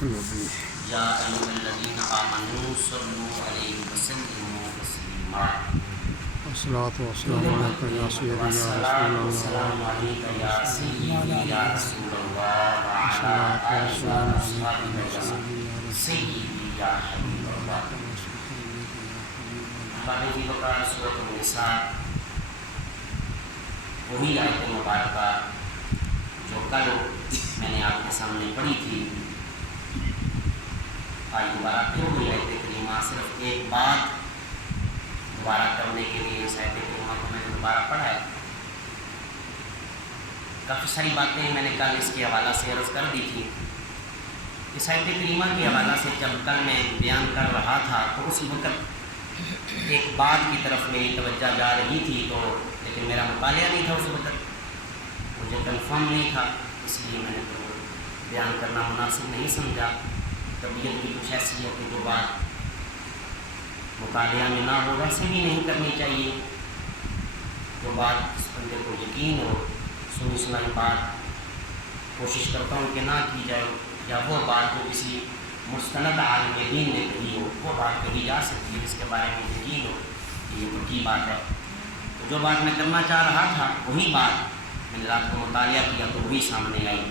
یا ایھا الذین آمنوا صلوا علیہ وسلموا تسلیما الصلاۃ والسلام علیکم یا سیدی یا رسول اللہ السلام علیکم یا سیدی یا رسول اللہ وعلی آلہ وصحبہ وسلم سیدی یا حبیب اللہ۔ ہمارے بھی بقرار سورۃ النساء وہی آیت مبارکہ جو کل میں نے آپ کے سامنے پڑھی تھی، آج دوبارہ پھر وہی آیت کریمہ، صرف ایک بات دوبارہ کرنے کے لیے اس آیت کریمہ کو میں نے دوبارہ پڑھا ہے۔ کافی ساری باتیں میں نے کل اس کے حوالہ سے عرض کر دی تھی۔ اس آیت کریمہ کے حوالہ سے جب کل میں بیان کر رہا تھا تو اس وقت ایک بات کی طرف میری توجہ جا رہی تھی، تو لیکن میرا مطالعہ نہیں تھا اس وقت، مجھے کنفرم نہیں تھا، اس لیے میں نے تو بیان کرنا مناسب نہیں سمجھا۔ طبیعت کی کچھ ایسی ہے کہ جو بات مطالعہ میں نہ ہو ویسے بھی نہیں کرنی چاہیے، جو بات اس بندے کو یقین ہو، سنی سنائی بات کوشش کرتا ہوں کہ نہ کی جائے، یا وہ بات جو کسی مستند عالم دین نے کہی ہو وہ بات کہی جا سکتی ہے جس کے بارے میں یقین ہو کہ یہ پکی بات ہے۔ تو جو بات میں کرنا چاہ رہا تھا وہی بات میں نے رات کو مطالعہ کیا تو وہی سامنے آئی۔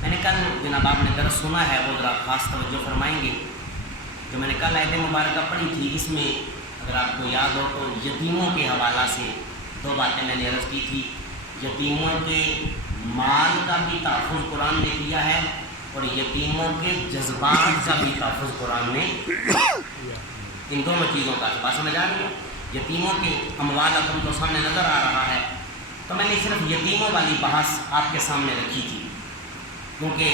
میں نے کل جناب آپ نے درس سنا ہے وہ ذرا خاص توجہ فرمائیں گے۔ جو میں نے کل آیت مبارکہ پڑھی تھی اس میں اگر آپ کو یاد ہو تو یتیموں کے حوالہ سے دو باتیں میں نے عرض کی تھی۔ یتیموں کے مال کا بھی تحفظ قرآن نے کیا ہے اور یتیموں کے جذبات کا بھی تحفظ قرآن نے، ان دونوں چیزوں کا بات سمجھ آ رہی ہے۔ یتیموں کے اموال رقم تو سامنے نظر آ رہا ہے، تو میں نے صرف یتیموں والی بحث آپ کے سامنے رکھی تھی، کیونکہ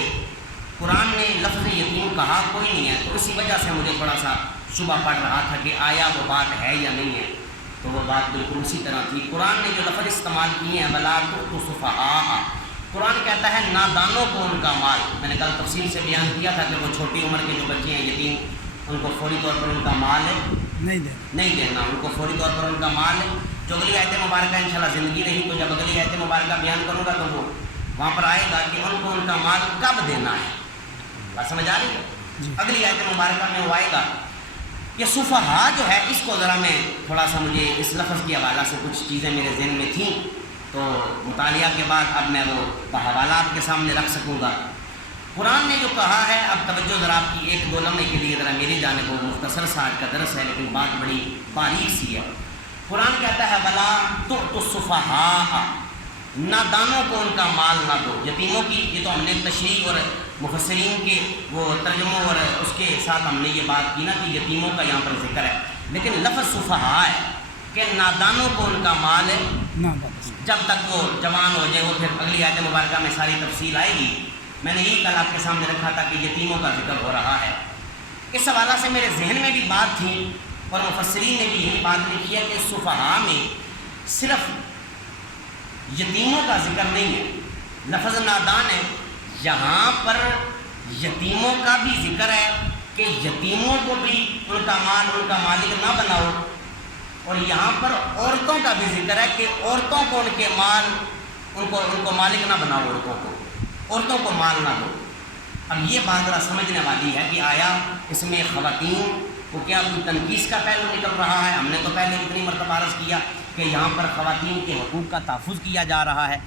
قرآن نے لفظ یتیم کہا کوئی نہیں ہے، تو اسی وجہ سے مجھے تھوڑا سا شبہ پڑ رہا تھا کہ آیا وہ بات ہے یا نہیں ہے، تو وہ بات بالکل اسی طرح تھی۔ قرآن نے جو لفظ استعمال کیے ہیں وَلَا تُؤْتُوا السُّفَهَاءَ، قرآن کہتا ہے نادانوں کو ان کا مال، میں نے کل تفصیل سے بیان کیا تھا کہ وہ چھوٹی عمر کے جو بچے ہیں یتیم، ان کو فوری طور پر ان کا مال نہیں دینا، ان کو فوری طور پر ان کا مال جو اگلی آیت مبارکہ انشاءاللہ زندگی رہی تو جب اگلی آیت مبارکہ بیان کروں گا تو وہ وہاں پر آئے گا کہ ان کو ان کا مال کب دینا ہے، بات سمجھ آ رہی ہے؟ اگلی آیت مبارکہ میں وہ آئے گا۔ یہ صفحہ جو ہے اس کو ذرا میں تھوڑا سا مجھے اس لفظ کے حوالہ سے کچھ چیزیں میرے ذہن میں تھیں، تو مطالعہ کے بعد اب میں وہ بحوالہ آپ کے سامنے رکھ سکوں گا۔ قرآن نے جو کہا ہے، اب توجہ ذرا آپ کی ایک دو لمحے کے لیے ذرا میری جانب، وہ مختصر سا آج کا درس ہے لیکن بات بڑی باریک سی ہے۔ قرآن کہتا ہے وَلَا تُؤْتُوا السُّفَهَاءَ، نادانوں کو ان کا مال نہ دو۔ یتیموں کی یہ تو ہم نے تشریح اور مفسرین کے وہ ترجموں اور اس کے ساتھ ہم نے یہ بات کی نا کہ یتیموں کا یہاں پر ذکر ہے، لیکن لفظ صفحاء ہے کہ نادانوں کو ان کا مال جب تک وہ جوان ہو جائے، وہ پھر اگلی آیت مبارکہ میں ساری تفصیل آئے گی۔ میں نے یہی کل آپ کے سامنے رکھا تھا کہ یتیموں کا ذکر ہو رہا ہے۔ اس حوالہ سے میرے ذہن میں بھی بات تھی اور مفسرین نے بھی یہی بات لکھی ہے کہ صفحاء میں صرف یتیموں کا ذکر نہیں ہے، لفظ نادان ہے، یہاں پر یتیموں کا بھی ذکر ہے کہ یتیموں کو بھی ان کا مال ان کا مالک نہ بناؤ، اور یہاں پر عورتوں کا بھی ذکر ہے کہ عورتوں کو ان کے مال ان کو مالک نہ بناؤ، عورتوں کو مال نہ دو۔ اب یہ بات ذرا سمجھنے والی ہے کہ آیا اس میں خواتین کو کیا کوئی تنقیص کا پہلو نکل رہا ہے؟ ہم نے تو پہلے اتنی مرتبہ عرض کیا کہ یہاں پر خواتین کے حقوق کا تحفظ کیا جا رہا ہے،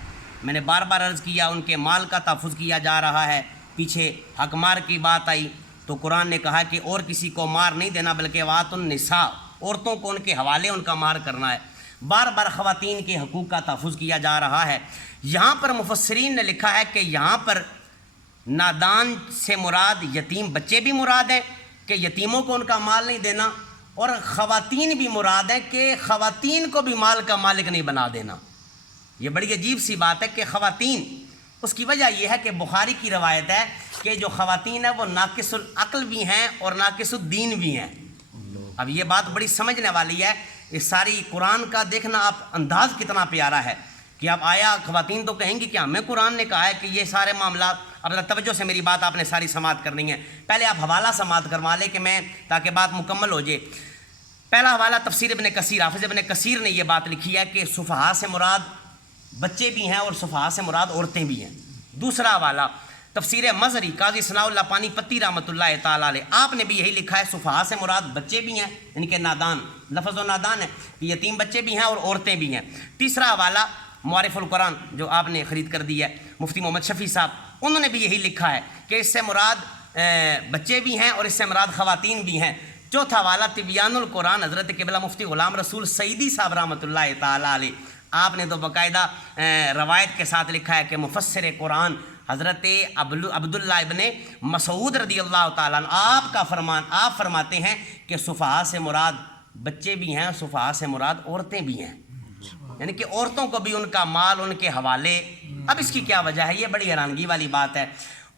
میں نے بار بار عرض کیا ان کے مال کا تحفظ کیا جا رہا ہے۔ پیچھے حق مار کی بات آئی تو قرآن نے کہا کہ اور کسی کو مار نہیں دینا بلکہ وَآتُوا النِّسَاءَ، عورتوں کو ان کے حوالے ان کا مار کرنا ہے۔ بار بار خواتین کے حقوق کا تحفظ کیا جا رہا ہے۔ یہاں پر مفسرین نے لکھا ہے کہ یہاں پر نادان سے مراد یتیم بچے بھی مراد ہیں کہ یتیموں کو ان کا مال نہیں دینا، اور خواتین بھی مراد ہیں کہ خواتین کو بھی مال کا مالک نہیں بنا دینا۔ یہ بڑی عجیب سی بات ہے کہ خواتین، اس کی وجہ یہ ہے کہ بخاری کی روایت ہے کہ جو خواتین ہیں وہ ناقص العقل بھی ہیں اور ناقص الدین بھی ہیں۔ اب یہ بات بڑی سمجھنے والی ہے، اس ساری قرآن کا دیکھنا آپ انداز کتنا پیارا ہے کہ اب آیا خواتین تو کہیں گی کہ ہمیں قرآن نے کہا ہے کہ یہ سارے معاملات، اب توجہ سے میری بات آپ نے ساری سماعت کرنی ہے، پہلے آپ حوالہ سماعت کروا لیں کہ میں تاکہ بات مکمل ہو جائے۔ پہلا حوالہ تفسیر ابن کثیر، حافظ ابن کثیر نے یہ بات لکھی ہے کہ صفحاء سے مراد بچے بھی ہیں اور صفحاء سے مراد عورتیں بھی ہیں۔ دوسرا حوالہ تفسیر مظہری قاضی ثناء اللہ پانی پتی رحمۃ اللہ تعالیٰ علیہ، آپ نے بھی یہی لکھا ہے صفحاء سے مراد بچے بھی ہیں، یعنی کہ نادان، لفظ و نادان ہے، یتیم بچے بھی ہیں اور عورتیں بھی ہیں۔ تیسرا حوالہ معارف القرآن جو آپ نے خرید کر دی ہے، مفتی محمد شفیع صاحب، انہوں نے بھی یہی لکھا ہے کہ اس سے مراد بچے بھی ہیں اور اس سے مراد خواتین بھی ہیں۔ چوتھا حوالہ تبیان القرآن حضرت قبلہ مفتی غلام رسول سعیدی صاحب رحمۃ اللہ تعالیٰ علیہ، آپ نے تو باقاعدہ روایت کے ساتھ لکھا ہے کہ مفسر قرآن حضرت عبداللہ ابن مسعود رضی اللہ تعالیٰ عنہ، آپ کا فرمان، آپ فرماتے ہیں کہ صفحاء سے مراد بچے بھی ہیں، صفحاء سے مراد عورتیں بھی ہیں، یعنی کہ عورتوں کو بھی ان کا مال ان کے حوالے۔ اب اس کی کیا وجہ ہے؟ یہ بڑی حیرانگی والی بات ہے۔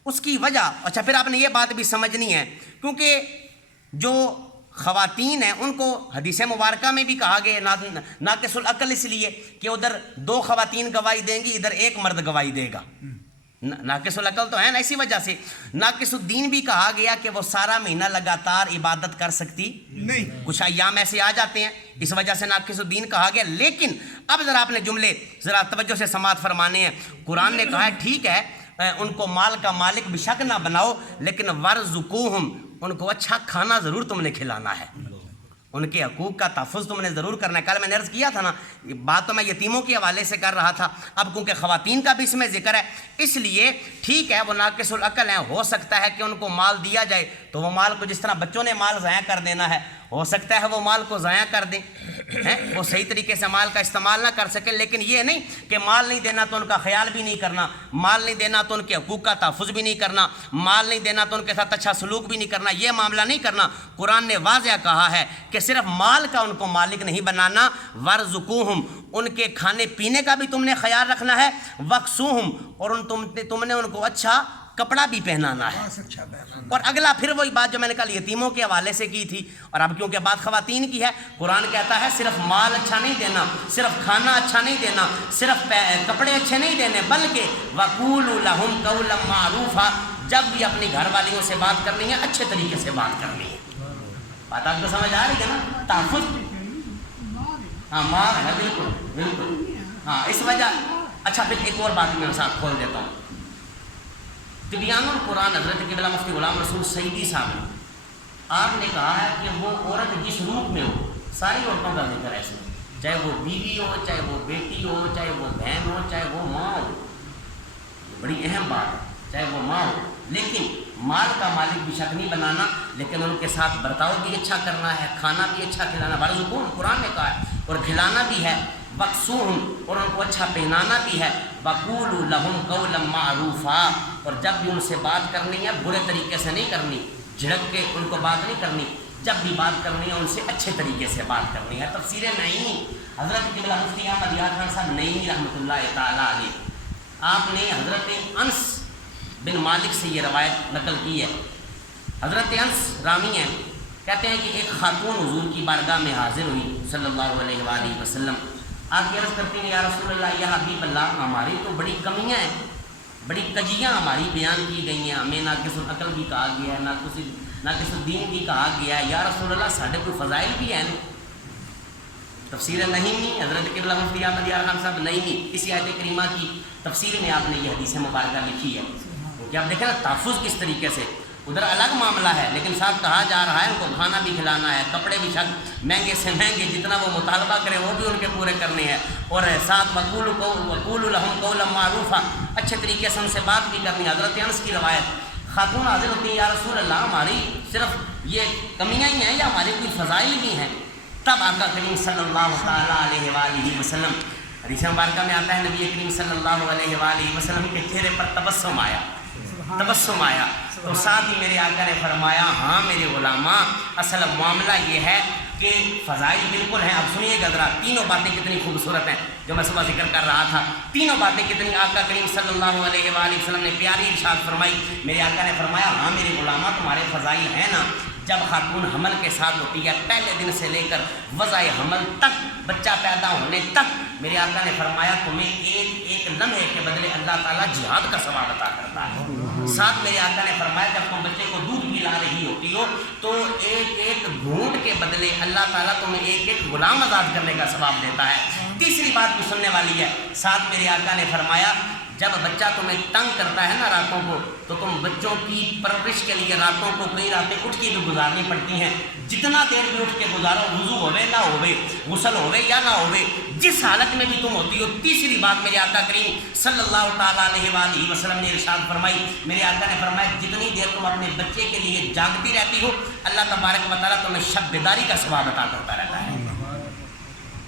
اس کی وجہ، اچھا پھر آپ نے یہ بات بھی سمجھنی ہے، کیونکہ جو خواتین ہیں ان کو حدیث مبارکہ میں بھی کہا گیا ناقص العقل، اس لیے کہ ادھر 2 خواتین گواہی دیں گی، ادھر 1 مرد گواہی دے گا، ناقص العقل تو ہے نا۔ اسی وجہ سے ناقص الدین بھی کہا گیا کہ وہ سارا مہینہ لگاتار عبادت کر سکتی نہیں، کچھ ایام ایسے آ جاتے ہیں، اس وجہ سے ناقص الدین کہا گیا۔ لیکن اب ذرا آپ نے جملے ذرا توجہ سے سماعت فرمانے ہیں۔ قرآن نے کہا ہے ٹھیک ہے ان کو مال کا مالک بے شک نہ بناؤ، لیکن ورزقوہم، ان کو اچھا کھانا ضرور تم نے کھلانا ہے، ان کے حقوق کا تحفظ تم نے ضرور کرنا ہے۔ کل میں نے عرض کیا تھا نا، بات تو میں یتیموں کے حوالے سے کر رہا تھا، اب کیونکہ خواتین کا بھی اس میں ذکر ہے، اس لیے ٹھیک ہے وہ ناقص العقل ہیں، ہو سکتا ہے کہ ان کو مال دیا جائے تو وہ مال کو جس طرح بچوں نے مال ضائع کر دینا ہے، ہو سکتا ہے وہ مال کو ضائع کر دیں، وہ صحیح طریقے سے مال کا استعمال نہ کر سکے۔ لیکن یہ نہیں کہ مال نہیں دینا تو ان کا خیال بھی نہیں کرنا، مال نہیں دینا تو ان کے حقوق کا تحفظ بھی نہیں کرنا، مال نہیں دینا تو ان کے ساتھ اچھا سلوک بھی نہیں کرنا، یہ معاملہ نہیں کرنا۔ قرآن نے واضح کہا ہے کہ صرف مال کا ان کو مالک نہیں بنانا، ورزقوہم، ان کے کھانے پینے کا بھی تم نے خیال رکھنا ہے، وکسوہم، اور تم نے ان کو اچھا کپڑا بھی پہنانا ہے۔ اور اگلا پھر وہی بات جو میں نے کل یتیموں کے حوالے سے کی تھی، اور اب کیونکہ بات خواتین کی ہے، قرآن کہتا ہے صرف مال اچھا نہیں دینا، صرف کھانا اچھا نہیں دینا، صرف کپڑے اچھے نہیں دینے، بلکہ وَقُولُوا لَهُمْ قَوْلًا مَعْرُوفًا، جب بھی اپنی گھر والیوں سے بات کرنی ہے اچھے طریقے سے بات کرنی ہے۔ بات آپ کو سمجھ آ رہی ہے نا؟ تحفظ، ہاں مال ہے، بالکل بالکل، ہاں اس وجہ۔ اچھا پھر ایک اور بات میں ساتھ کھول دیتا ہوں۔ تبیان القرآن حضرت قبلہ مفتی غلام رسول سعیدی صاحب نے، آپ نے کہا ہے کہ وہ عورت جس روپ میں ہو، ساری عورتوں کا ذکر ہے اس میں، چاہے وہ بیوی ہو، چاہے وہ بیٹی ہو، چاہے وہ بہن ہو، چاہے وہ ماں ہو، بڑی اہم بات ہے، چاہے وہ ماں ہو، لیکن مال کا مالک بھی شک نہیں بنانا، لیکن ان کے ساتھ برتاؤ بھی اچھا کرنا ہے، کھانا بھی اچھا کھلانا، ورزقوہم قرآن نے کہا ہے، اور کھلانا بھی ہے، وکسوہم، اور ان کو اچھا پہنانا بھی ہے، وقولوا لہم قولا معروفا، اور جب بھی ان سے بات کرنی ہے برے طریقے سے نہیں کرنی، جھڑک کے ان کو بات نہیں کرنی، جب بھی بات کرنی ہے ان سے اچھے طریقے سے بات کرنی ہے۔ تفسیر نعیمی حضرت قبلہ مفتی احمد یار خان صاحب نعیمی رحمۃ اللہ تعالیٰ علیہ، آپ نے حضرت انس بن مالک سے یہ روایت نقل کی ہے۔ حضرت انس راوی ہیں، کہتے ہیں کہ ایک خاتون حضور کی بارگاہ میں حاضر ہوئی صلی اللہ علیہ وآلہ وسلم، آپ عرض کرتے ہیں یا رسول اللہ یا حبیب اللہ، ہماری تو بڑی کمیاں ہیں، بڑی کجیاں ہماری بیان کی گئی ہیں، ہمیں ناقص العقل بھی کہا گیا ہے، ناقص الدین بھی کہا گیا ہے، یا رسول اللہ ساڑھے کوئی فضائل بھی ہیں۔ تفسیر نعیمی حضرت قبلہ مفتی احمد یار خان صاحب نعیمی، اسی آیت کریمہ کی تفسیر میں آپ نے یہ حدیث مبارکہ لکھی ہے، کیونکہ آپ دیکھیں نا تحفظ کس طریقے سے، ادھر الگ معاملہ ہے لیکن ساتھ کہا جا رہا ہے ان کو کھانا بھی کھلانا ہے، کپڑے بھی مہنگے سے مہنگے، جتنا وہ مطالبہ کرے وہ بھی ان کے پورے کرنے ہیں، اور ساتھ وقولوا لہم قولا معروفا، اچھے طریقے سے ان سے بات بھی کرنی ہے۔ حضرت انس کی روایت، خاتون حاضر ہوتی ہیں یا رسول اللہ ہماری صرف یہ کمیاں ہی ہیں یا ہماری کوئی فضائل بھی ہیں؟ تب آقا کریم صلی اللہ تعالیٰ علیہ وآلہ وسلم، حدیث مبارکہ میں آتا ہے نبی کریم صلی اللہ علیہ وآلہ وسلم کے چہرے پر تبسم آیا، تو ساتھ ہی میرے آقا نے فرمایا ہاں میرے غلاماں، اصل معاملہ یہ ہے کہ فضائل بالکل ہیں۔ اب سنیے گا ذرا، تینوں باتیں کتنی خوبصورت ہیں جو میں صبح ذکر کر رہا تھا، تینوں باتیں کتنی آقا کریم صلی اللہ علیہ وآلہ وسلم نے پیاری ارشاد فرمائی۔ میرے آقا نے فرمایا ہاں میرے غلاماں تمہارے فضائل ہیں نا، جب خاتون حمل کے ساتھ ہوتی ہے پہلے دن سے لے کر وضع حمل تک، بچہ پیدا ہونے تک، میرے آقا نے فرمایا تمہیں ایک ایک لمحے کے بدلے اللہ تعالیٰ جہاد کا ثواب عطا کرتا ہے۔ ساتھ میرے آقا نے فرمایا جب تم بچے کو دودھ پلا رہی ہوتی ہو تو ایک ایک گھونٹ کے بدلے اللہ تعالیٰ تمہیں ایک ایک غلام آزاد کرنے کا ثواب دیتا ہے۔ تیسری بات بھی سننے والی ہے، ساتھ میرے آقا نے فرمایا جب بچہ تمہیں تنگ کرتا ہے نا راتوں کو تو تم بچوں کی پرورش کے لیے راتوں کو کئی راتیں اٹھ کے بھی گزارنی پڑتی ہیں. جتنا دیر بھی اٹھ کے گزارو, وضو ہوئے نہ ہوئے, غسل ہوئے یا نہ ہوئے, جس حالت میں بھی تم ہوتی ہو. تیسری بات میرے آقا کریم صلی اللہ تعالیٰ علیہ وآلہ وسلم نے ارشاد فرمائی, میرے آقا نے فرمایا جتنی دیر تم اپنے بچے کے لیے جاگتی رہتی ہو اللہ تبارک و تعالیٰ تمہیں شب بیداری کا ثواب عطا کرتا رہتا ہے.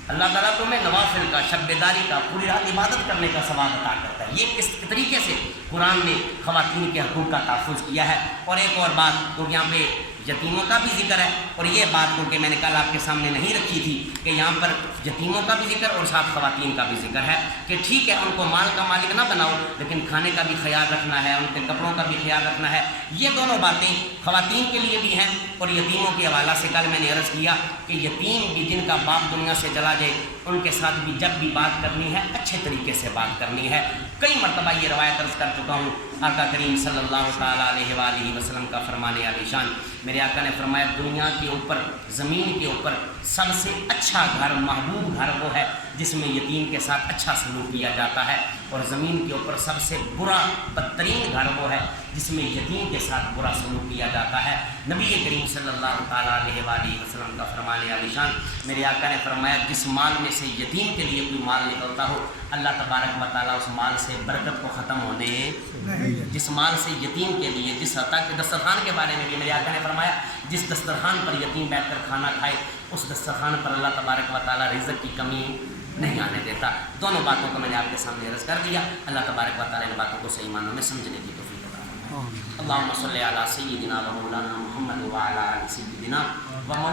اللہ تعالیٰ تمہیں نوافل کا, شب بیداری کا, پوری رات عبادت کرنے کا ثواب عطا کرتا ہے. یہ کس طریقے سے قرآن نے خواتین کے حقوق کا تحفظ کیا ہے. اور ایک اور بات, کیونکہ یہاں پہ یتیموں کا بھی ذکر ہے, اور یہ بات کیونکہ میں نے کل آپ کے سامنے نہیں رکھی تھی کہ یہاں پر یتیموں کا بھی ذکر اور ساتھ خواتین کا بھی ذکر ہے کہ ٹھیک ہے ان کو مال کا مالک نہ بناؤ لیکن کھانے کا بھی خیال رکھنا ہے, ان کے کپڑوں کا بھی خیال رکھنا ہے. یہ دونوں باتیں خواتین کے لیے بھی ہیں. اور یتیموں کے حوالہ سے کل میں نے عرض کیا کہ یتیم بھی جن کا باپ دنیا سے چلا جائے ان کے ساتھ بھی جب بھی بات کرنی ہے اچھے طریقے سے بات کرنی ہے. کئی مرتبہ یہ روایت عرض کر چکا ہوں, آقا کریم صلی اللہ تعالیٰ علیہ وآلہ وسلم کا فرمان عالی شان, میرے آقا نے فرمایا دنیا کے اوپر, زمین کے اوپر سب سے اچھا گھر, محبوب گھر وہ ہے جس میں یتیم کے ساتھ اچھا سلوک کیا جاتا ہے, اور زمین کے اوپر سب سے برا, بدترین گھر وہ ہے جس میں یتیم کے ساتھ برا سلوک کیا جاتا ہے. نبی کریم صلی اللہ تعالیٰ علیہ وآلہ وسلم کا فرمان عالی شان, میرے آقا نے فرمایا جس مال میں سے یتیم کے لیے کوئی مال نکلتا ہو اللہ تبارک و تعالیٰ اس مال سے برکت کو ختم ہونے, جس مال سے یتیم کے لیے, جس حتیٰ کہ دسترخوان کے بارے میں بھی میرے آقا نے فرمایا جس دسترخوان پر یتیم بیٹھ کر کھانا کھائے اس دسترخوان پر اللہ تبارک و تعالیٰ رزق کی کمی نہیں آنے دیتا. دونوں باتوں کو میں نے آپ کے سامنے عرض کر دیا. اللہ تبارک و تعالیٰ نے باتوں کو صحیح معنوں میں سمجھنے کی توفیق عطا فرمائے. اللہم صلی علی سیدنا و مولانا محمد و علی آل سیدنا و